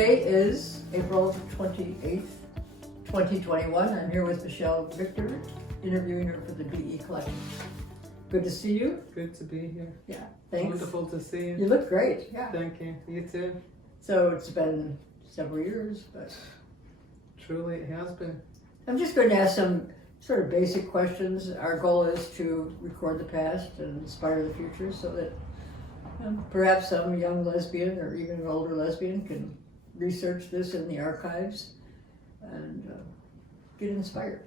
Today is April 28th, 2021. I'm here with Michelle Victor, interviewing her for the BE Collection. Good to see you. Good to be here. Yeah, thanks. Wonderful to see you. You look great. Yeah. Thank you. You too. So it's been several years, but Truly it has been. I'm just going to ask some sort of basic questions. Our goal is to record the past and inspire the future so that perhaps some young lesbian or even an older lesbian can research this in the archives and get inspired.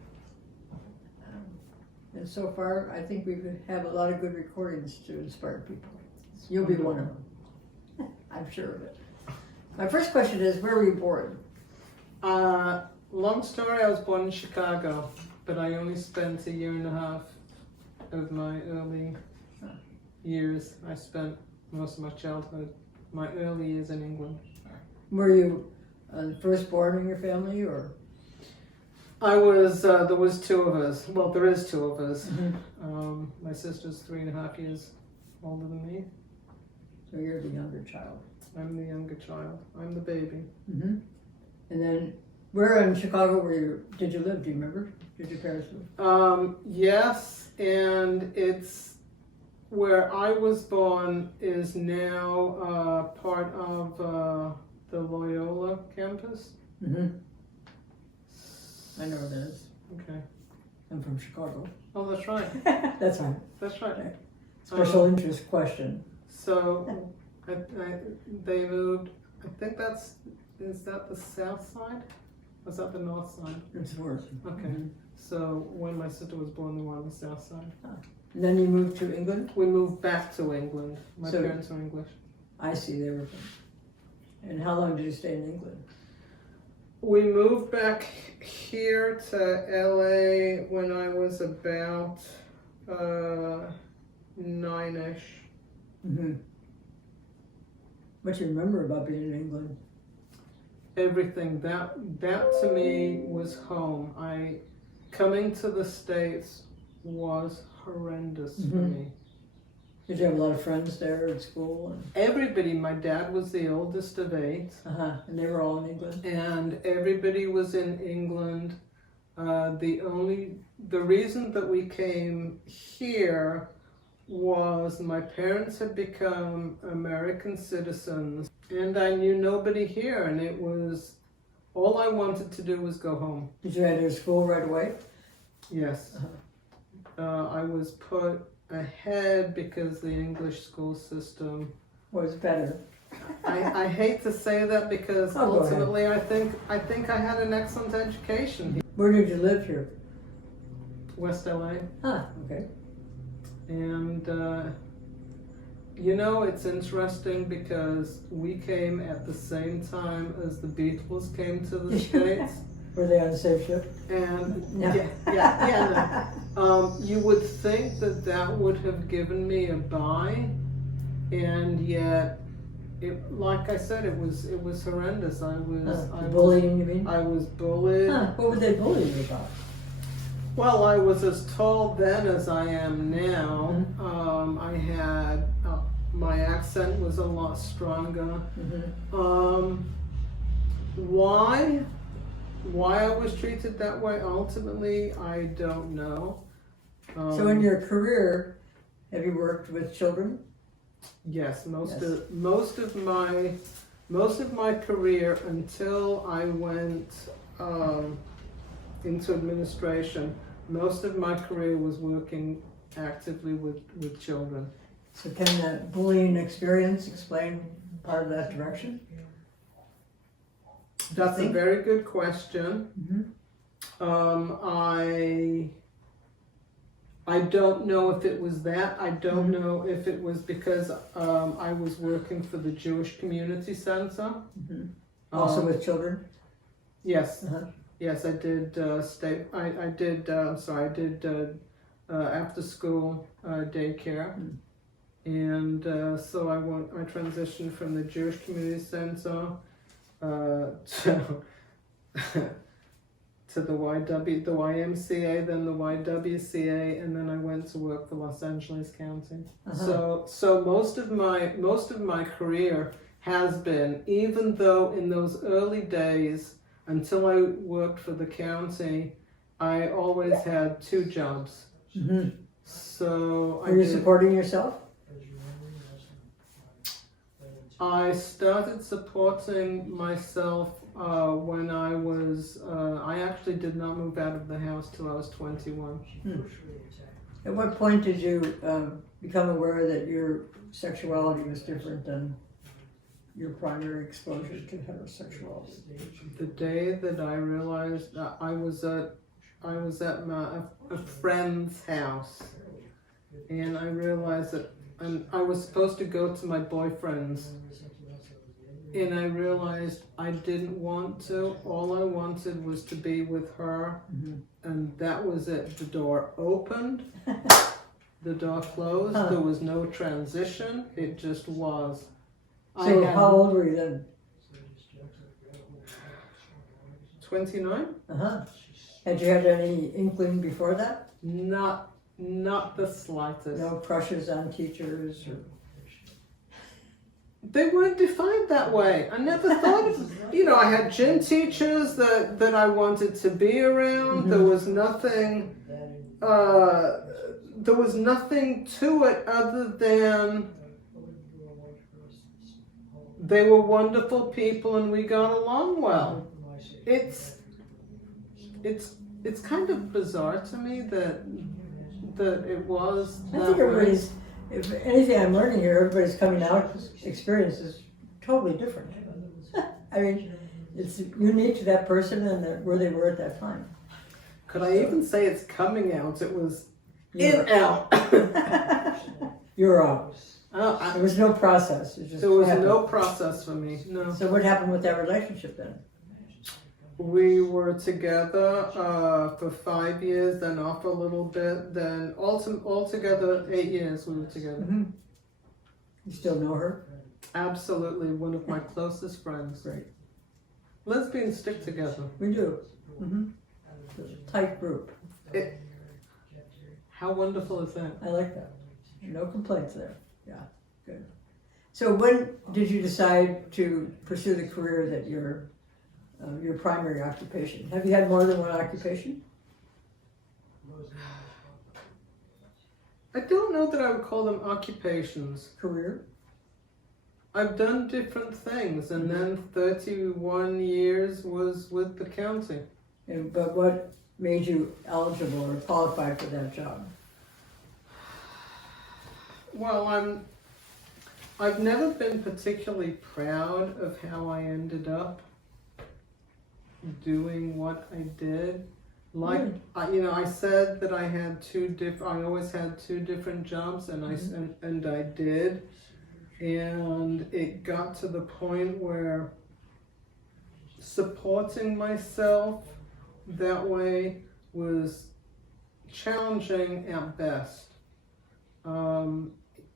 And so far, I think we have a lot of good recordings to inspire people. You'll be one of them. I'm sure of it. My first question is, where were you born? Long story, I was born in Chicago, but I only spent 1.5 years of my early years. I spent most of my childhood, my early years in England. Were you the firstborn in your family, or? I was, there was 2 of us. Well, there is 2 of us. Mm-hmm. My sister's 3.5 years older than me. So you're the younger child. I'm the younger child. I'm the baby. Mm-hmm. And then, where in Chicago did you live? Do you remember? Did your parents live? Yes, and it's where I was born is now part of the Loyola campus. Mm-hmm. I know where that is. Okay. I'm from Chicago. Oh, that's right. That's fine. That's right. Special interest question. So they moved. I think is that the south side? Or is that the north side? It's worse. Okay. Mm-hmm. So when my sister was born, they were on the south side. And then you moved to England? We moved back to England. My So- parents are English. I see, they were from. And how long did you stay in England? We moved back here to LA when I was about 9-ish. Mm-hmm. What do you remember about being in England? Everything that to me was home. Coming to the States was horrendous for Mhm. me. Did you have a lot of friends there at school? Everybody, my dad was the oldest of 8, And they were all in England? and everybody was in England. The reason that we came here was my parents had become American citizens, and I knew nobody here, and it was all I wanted to do was go home. Did you enter school right away? Yes. I was put ahead because the English school system. Was better? I hate to say that because Oh, go ahead. ultimately I think I had an excellent education. Where did you live here? West LA. Okay. And it's interesting because we came at the same time as the Beatles came to the States. Were they on the same ship? And No. you would think that would have given me a bye, and yet, like I said, it was horrendous. Bullying, you mean? I was bullied. What would they bully you about? Well, I was as tall then as I am now. Mm-hmm. I had my accent was a lot stronger. Mm-hmm. Why I was treated that way, ultimately, I don't know. So in your career, have you worked with children? Yes, most Yes. of my career until I went into administration, most of my career was working actively with children. So can that bullying experience explain part of that direction? That's a very good question. Mm-hmm. I don't know if it was that. I don't know if it was because I was working for the Jewish Community Center. Mm-hmm. Also with children? Yes. Uh-huh. Yes, I did I did after school daycare. And so I transitioned from the Jewish Community Center to the YMCA, then the YWCA, and then I went to work for Los Angeles County. So most of my career has been, even though in those early days, until I worked for the county, I always had 2 jobs. Mm-hmm. So Were you supporting yourself? I started supporting myself when I was, I actually did not move out of the house till I was 21. At what point did you become aware that your sexuality was different than your primary exposure to heterosexuality? The day that I realized that I was at a friend's house, and I realized that I was supposed to go to my boyfriend's, and I realized I didn't want to. All I wanted was to be with her, and that was it. The door opened, the door closed, there was no transition, it just was. So how old were you then? 29? Uh-huh. Had you had any inkling before that? Not the slightest. No crushes on teachers? Or... They weren't defined that way. I never thought, I had gym teachers that I wanted to be around. There was nothing, to it other than they were wonderful people and we got along well. It's kind of bizarre to me that it was I that think way. everybody's, if anything I'm learning here, everybody's coming out experience is totally different. I mean, it's unique to that person and where they were at that time. Could I even say it's coming out? It was You're out. You're out. Oh, There was no process. It just there was happened. no process for me. No. So what happened with that relationship then? We were together for 5 years, then off a little bit, then altogether 8 years we were together. Mm-hmm. You still know her? Absolutely, one of my closest friends. Great. Lesbians stick together. We do. Mm-hmm. Tight group. How wonderful is that? I like that. No complaints there. Yeah, good. So when did you decide to pursue the career that your primary occupation? Have you had more than one occupation? I don't know that I would call them occupations. Career? I've done different things, and then 31 years was with the county. But what made you eligible or qualified for that job? Well, I've never been particularly proud of how I ended up doing what I did. Like, I said that I had I always had 2 different jobs, and I did. And it got to the point where supporting myself that way was challenging at best.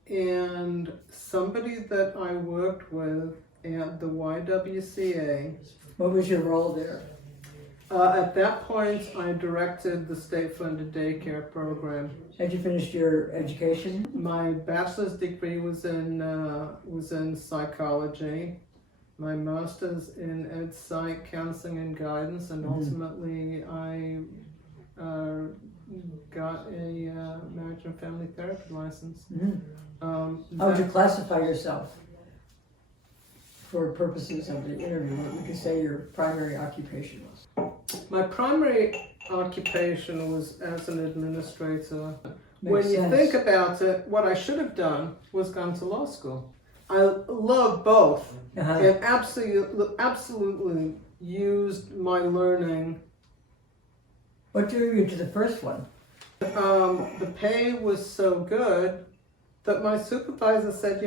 And somebody that I worked with at the YWCA. What was your role there? At that point, I directed the state-funded daycare program. Had you finished your education? My bachelor's degree was in psychology. My master's in ed psych, counseling and guidance, and ultimately I got a marriage and family therapy license. How would you classify yourself for purposes of the interview? What would you say your primary occupation was? My primary occupation was as an administrator. Makes When you sense. think about it, what I should have done was gone to law school. I love both and absolutely used my learning. What drew you to the first one? The pay was so good that my supervisor said,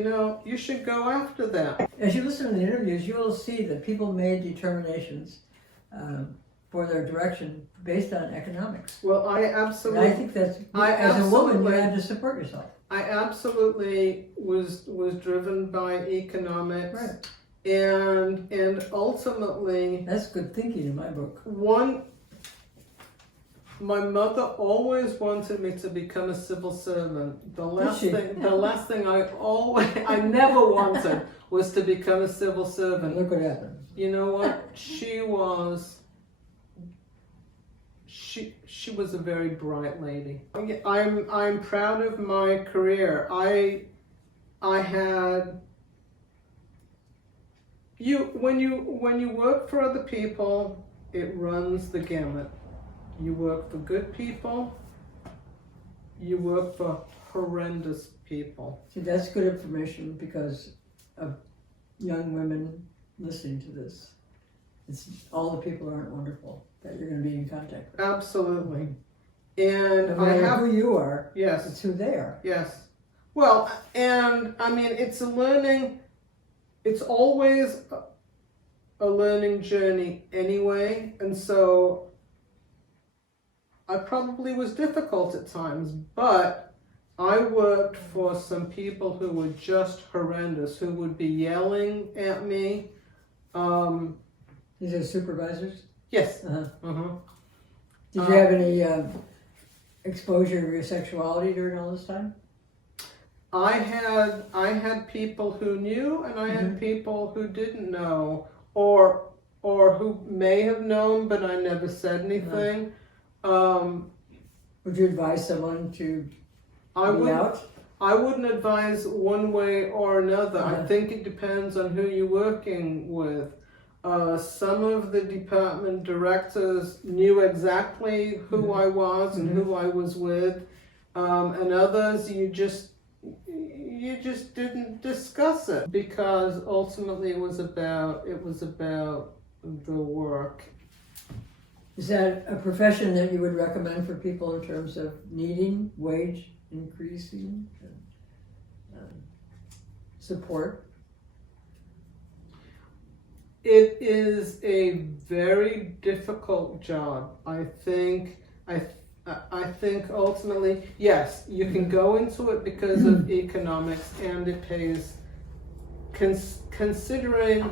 you should go after that. As you listen to the interviews, you will see that people made determinations for their direction based on economics. Well, I And absolutely. I think that's, as a woman, you had to support yourself. I absolutely was driven by economics, Right. and ultimately That's good thinking in my book. My mother always wanted me to become a civil servant. The last thing I never wanted was to become a civil servant. Look what happened. You know what? She was a very bright lady. I'm proud of my career. I had when you work for other people, it runs the gamut. You work for good people, you work for horrendous people. See, that's good information because of young women listening to this. It's all the people aren't wonderful that you're going to be in contact with. Absolutely. And No matter who you are, yes, it's who they are. yes. Well, and I mean, it's always a learning journey anyway, and so I probably was difficult at times, but I worked for some people who were just horrendous, who would be yelling at me. These are supervisors? Yes. Uh-huh. Uh-huh. Did you have any exposure to your sexuality during all this time? I had people who knew, and I had people who didn't know, or who may have known, but I never said anything. Would you advise someone to be out? I wouldn't advise one way or another. I Uh-huh. think it depends on who you're working with. Some of the department directors knew exactly who I was and who I was with, and others you just didn't discuss it because ultimately it was about the work. Is that a profession that you would recommend for people in terms of needing wage increasing and support? It is a very difficult job. I think ultimately, yes, you can go into it because of economics, and it pays. Considering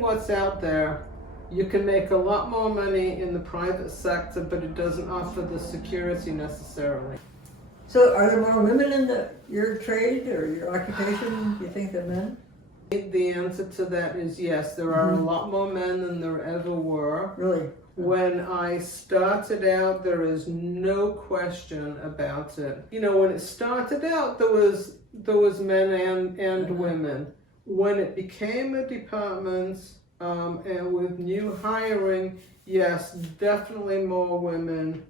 what's out there, you can make a lot more money in the private sector, but it doesn't offer the security necessarily. So are there more women in your trade or your occupation, do you think, than men? The answer to that is yes. There are a lot more men than there ever were. Really? When I started out, there is no question about it. You know, when it started out, there was men and women. When it became a department, and with new hiring, yes, definitely more women.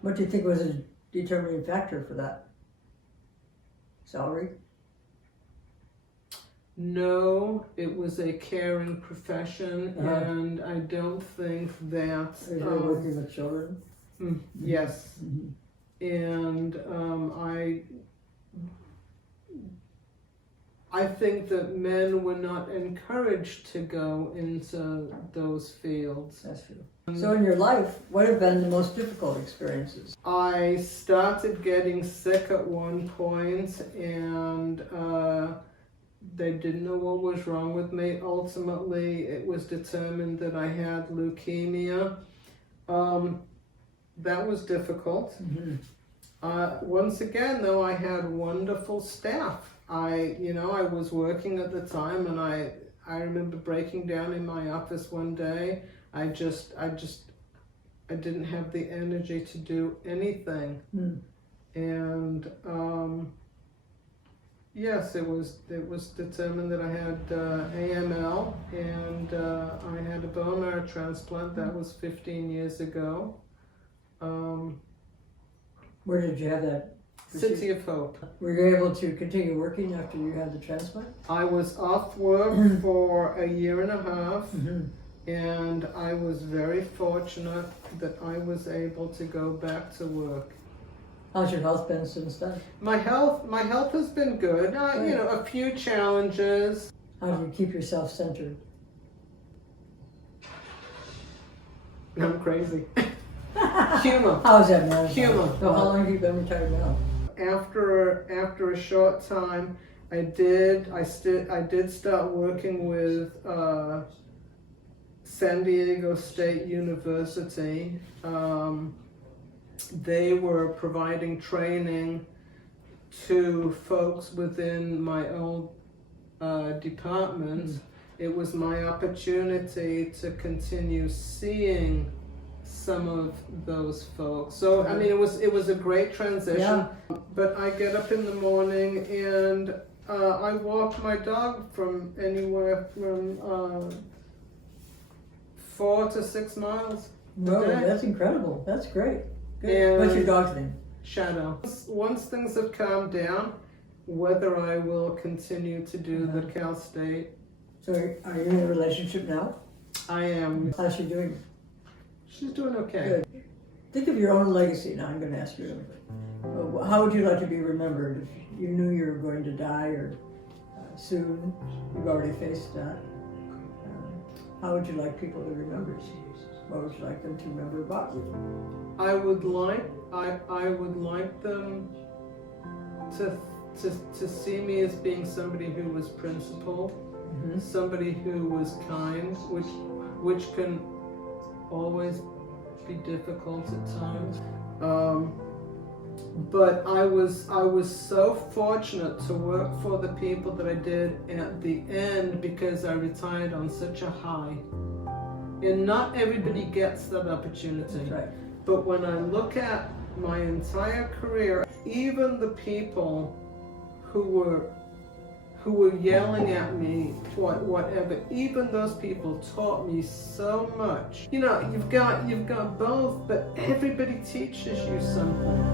What do you think was a determining factor for that? Salary? No, it was a caring profession, Uh-huh. and I don't think that. Are you working with children? Yes, Mm-hmm. and I think that men were not encouraged to go into those fields. That's true. So in your life, what have been the most difficult experiences? I started getting sick at one point, and they didn't know what was wrong with me. Ultimately, it was determined that I had leukemia. That was difficult. Once again, though, I had wonderful staff. I was working at the time, and I remember breaking down in my office one day. I didn't have the energy to do anything. And yes, it was determined that I had AML, and I had a bone marrow transplant. That was 15 years ago. Where did you have that? City of Hope. Were you able to continue working after you had the transplant? I was off work for a year and a half, and I was very fortunate that I was able to go back to work. How's your health been since then? My health has been good. A few challenges. How do you keep yourself centered? I'm crazy. Humor. How's that, man? Humor. So how long have you been retired now? After a short time, I did start working with San Diego State University. They were providing training to folks within my own department. It was my opportunity to continue seeing some of those folks. So I mean, it was a great transition. Yeah. But I get up in the morning and I walk my dog from anywhere from 4 to 6 miles. No, Okay. that's incredible. That's great. Good. And- What's your dog's name? Shadow. Once things have calmed down, whether I will continue to do the Cal State, So are you in a relationship now? I am. How's she doing? She's doing okay. Good. Think of your own legacy now. I'm going to ask you. How would you like to be remembered if you knew you were going to die or soon? You've already faced that. How would you like people to remember you? What would you like them to remember about you? I would like them to see me as being somebody who was principled, somebody who was kind, which can always be difficult at times. But I was so fortunate to work for the people that I did at the end because I retired on such a high. And not everybody gets that opportunity. That's right. But when I look at my entire career, even the people who were yelling at me, whatever, even those people taught me so much. You know, you've got both, but everybody teaches you something.